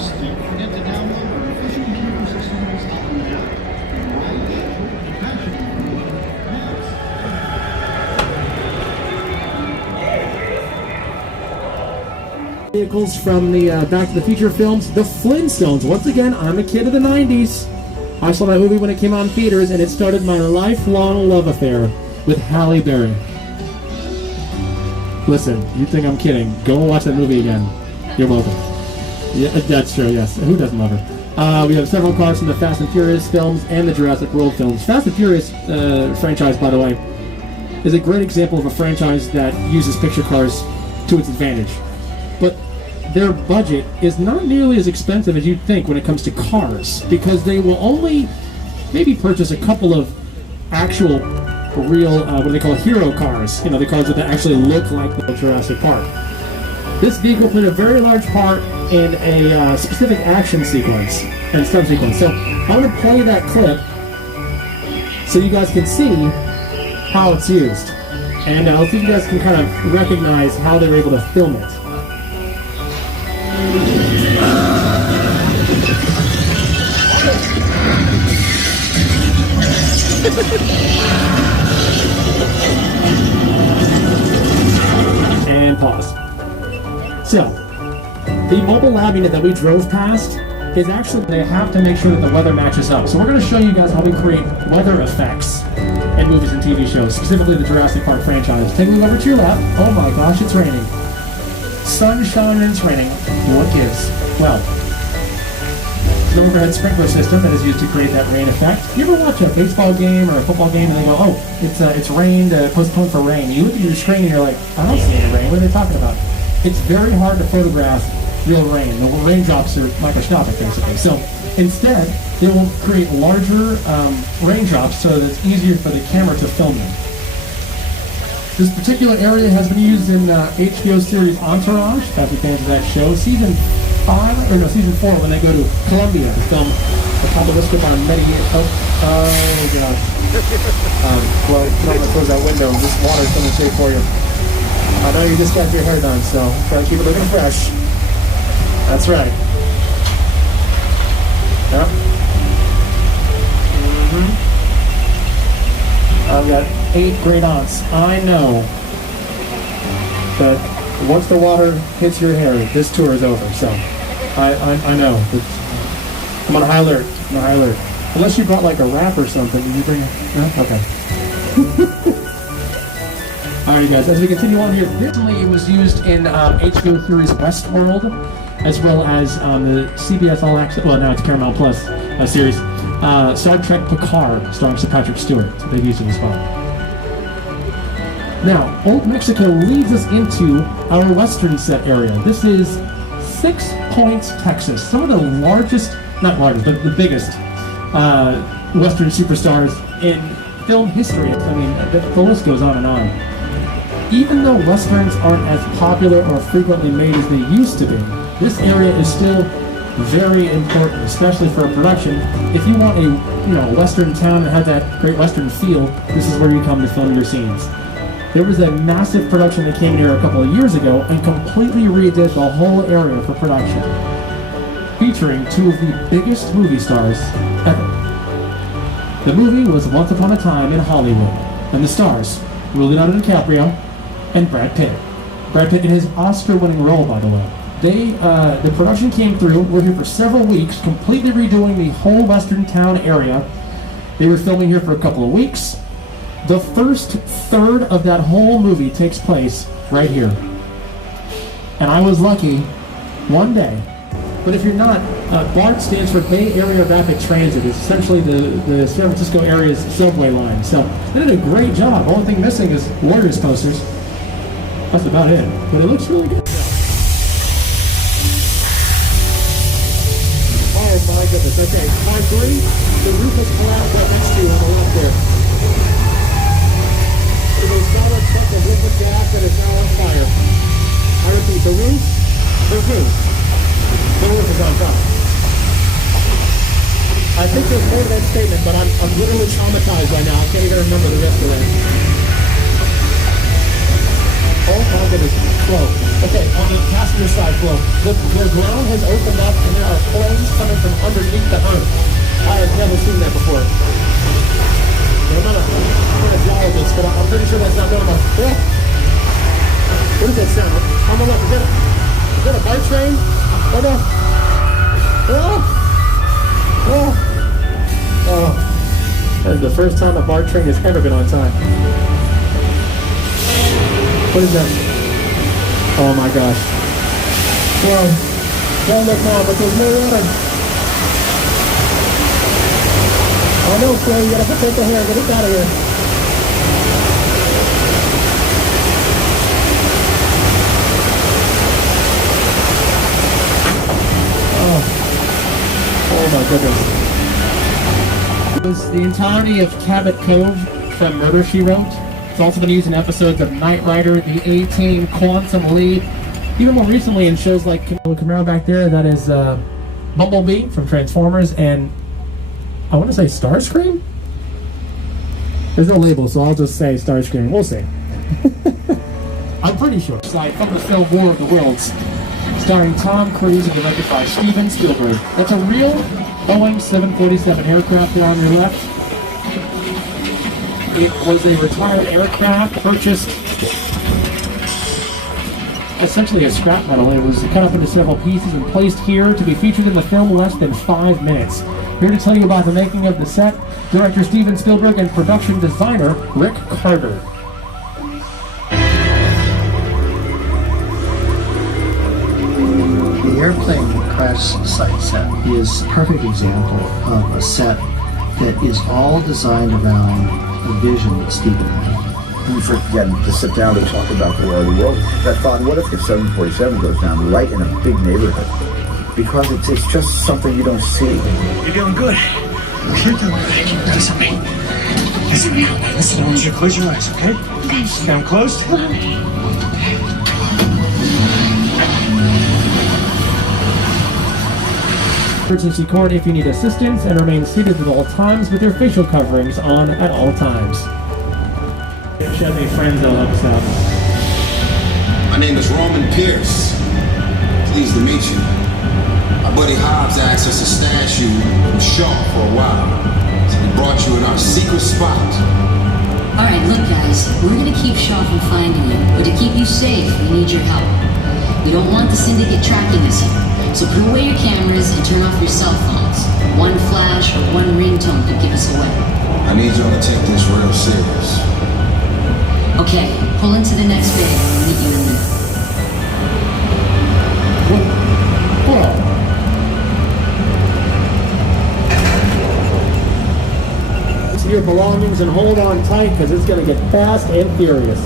course, don't forget to download our official Universal Studios album app and ride the passion maps. Vehicles from the Back to the Future films, the Flintstones. Once again, I'm a kid of the 90s. I saw that movie when it came out in theaters, and it started my lifelong love affair with Halle Berry. Listen, you think I'm kidding? Go watch that movie again. You're welcome. Yeah, that's true, yes. Who doesn't love her? We have several cars from the Fast and Furious films and the Jurassic World films. Fast and Furious franchise, by the way, is a great example of a franchise that uses picture cars to its advantage. But their budget is not nearly as expensive as you'd think when it comes to cars, because they will only maybe purchase a couple of actual real, what do they call hero cars, the cars that actually look like the Jurassic Park. This vehicle played a very large part in a specific action sequence and stunt sequence. So I'm going to play that clip so you guys can see how it's used. And I'll see if you guys can kind of recognize how they were able to film it. And pause. So, the mobile lab unit that we drove past is actually, they have to make sure that the weather matches up. So we're going to show you guys how we create weather effects in movies and TV shows, specifically the Jurassic Park franchise. Take a look over to your left. Oh my gosh, it's raining. Sunshine and it's raining. What gives? Well, the overhead sprinkler system that is used to create that rain effect. You ever watch a baseball game or a football game and they go, oh, it's rained, postponed for rain. You look at your screen and you're like, I don't see any rain. What are they talking about? It's very hard to photograph real rain. The raindrops are microscopic, basically. So instead, they will create larger raindrops so that it's easier for the camera to film them. This particular area has been used in HBO series Entourage. That's what fans of that show. Season 4, when they go to Colombia to film the Kabbalistic on many years. Oh gosh. Well, I'm going to close that window. This water's coming straight for you. I know you just got your hair done, so try to keep it looking fresh. That's right. Yep. I've got 8 great aunts. I know that once the water hits your hair, this tour is over. So I know. I'm on high alert. Unless you brought like a wrap or something. Did you bring it? No? Okay. Alright, guys, as we continue on here, originally it was used in HBO series Westworld, as well as the CBS All Access, well, now it's Paramount Plus series, Star Trek Picard, starring Sir Patrick Stewart. So they've used it as well. Now, Old Mexico leads us into our western set area. This is 6 Points, Texas. Some of the largest, not largest, but the biggest western superstars in film history. I mean, the list goes on and on. Even though westerns aren't as popular or frequently made as they used to be, this area is still very important, especially for a production. If you want a western town that has that great western feel, this is where you come to film your scenes. There was a massive production that came here a couple of years ago and completely redid the whole area for production, featuring 2 of the biggest movie stars ever. The movie was Once Upon a Time in Hollywood, and the stars were Leonardo DiCaprio and Brad Pitt. Brad Pitt in his Oscar-winning role, by the way. The production came through. We're here for several weeks, completely redoing the whole western town area. They were filming here for a couple of weeks. The first third of that whole movie takes place right here. And I was lucky one day. But if you're not, BART stands for Bay Area Rapid Transit. It's essentially the San Francisco area's subway line. So they did a great job. The only thing missing is Warriors posters. That's about it. But it looks really good. Oh my goodness. Okay, car 3, the roof is collapsed right next to you on the left there. It is now a truck of liquid gas that is now on fire. I repeat, the roof is on fire. I think there's more to that statement, but I'm literally traumatized right now. I can't even remember the rest of that. Oh my goodness. flow. Okay, on the passenger side flow, the ground has opened up and there are flames coming from underneath the earth. I have never seen that before. I'm not a geologist, but I'm pretty sure that's not normal. Yeah. What does that sound? On the left, is that a BART train? Oh no. Oh. That is the first time a BART train has ever been on time. What is that? Oh my gosh. Whoa. Don't look now, but there's no water. Oh no, Clay, you gotta protect the hair. Get us out of here. Oh my goodness. It was the entirety of Cabot Cove from Murder, She Wrote. It's also been used in episodes of Knight Rider, The A-Team, Quantum Leap, even more recently in shows like Camaro back there, that is Bumblebee from Transformers, and I want to say Starscream? There's no label, so I'll just say Starscream. We'll see. I'm pretty sure. Slide from the film War of the Worlds, starring Tom Cruise and directed by Steven Spielberg. That's a real Boeing 747 aircraft there on your left. It was a retired aircraft purchased essentially as scrap metal. It was cut up into several pieces and placed here to be featured in the film less than 5 minutes. Here to tell you about the making of the set, director Steven Spielberg and production designer Rick Carter. The airplane crash site set is a perfect example of a set that is all designed around a vision that Steven had. We forget to sit down to talk about the War of the World. That thought, what if 747 goes down right in a big neighborhood? Because it's just something you don't see. You're doing good. You're doing good. Listen to me. Listen to me. Listen, I want you to close your eyes, okay? Okay. Down closed. Emergency cord if you need assistance, and remain seated at all times with your facial coverings on at all times. Chevy friends, I'll help us out. My name is Roman Pierce. Pleased to meet you. My buddy Hobbs asked us to stash you in Shaw for a while. So we brought you in our secret spot. Alright, look guys, we're gonna keep Shaw from finding you, but to keep you safe, we need your help. We don't want the syndicate tracking us here, so put away your cameras and turn off your cell phones. One flash or one ringtone could give us away. I need y'all to take this real serious. Okay, pull into the next bay. I'll meet you in a minute. Your belongings and hold on tight because it's going to get fast and furious.